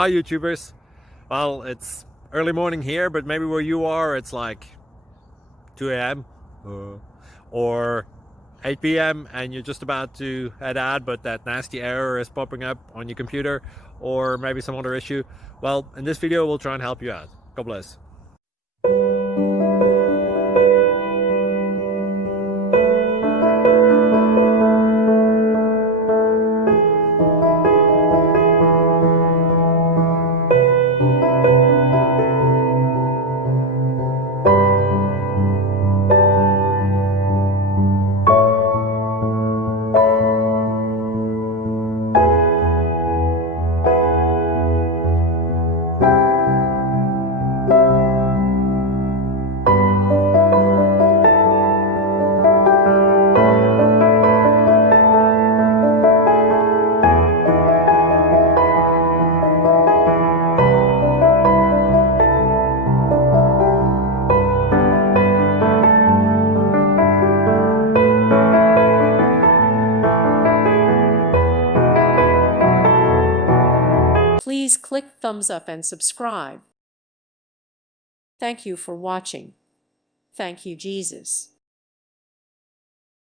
Hi YouTubers. Well, it's early morning here, but maybe where you are it's like 2 a.m. or 8 p.m. and you're just about to head out, but that nasty error is popping up on your computer, or maybe some other issue. Well, in this video we'll try and help you out. God bless. Please click thumbs up and subscribe. Thank you for watching. Thank you, Jesus.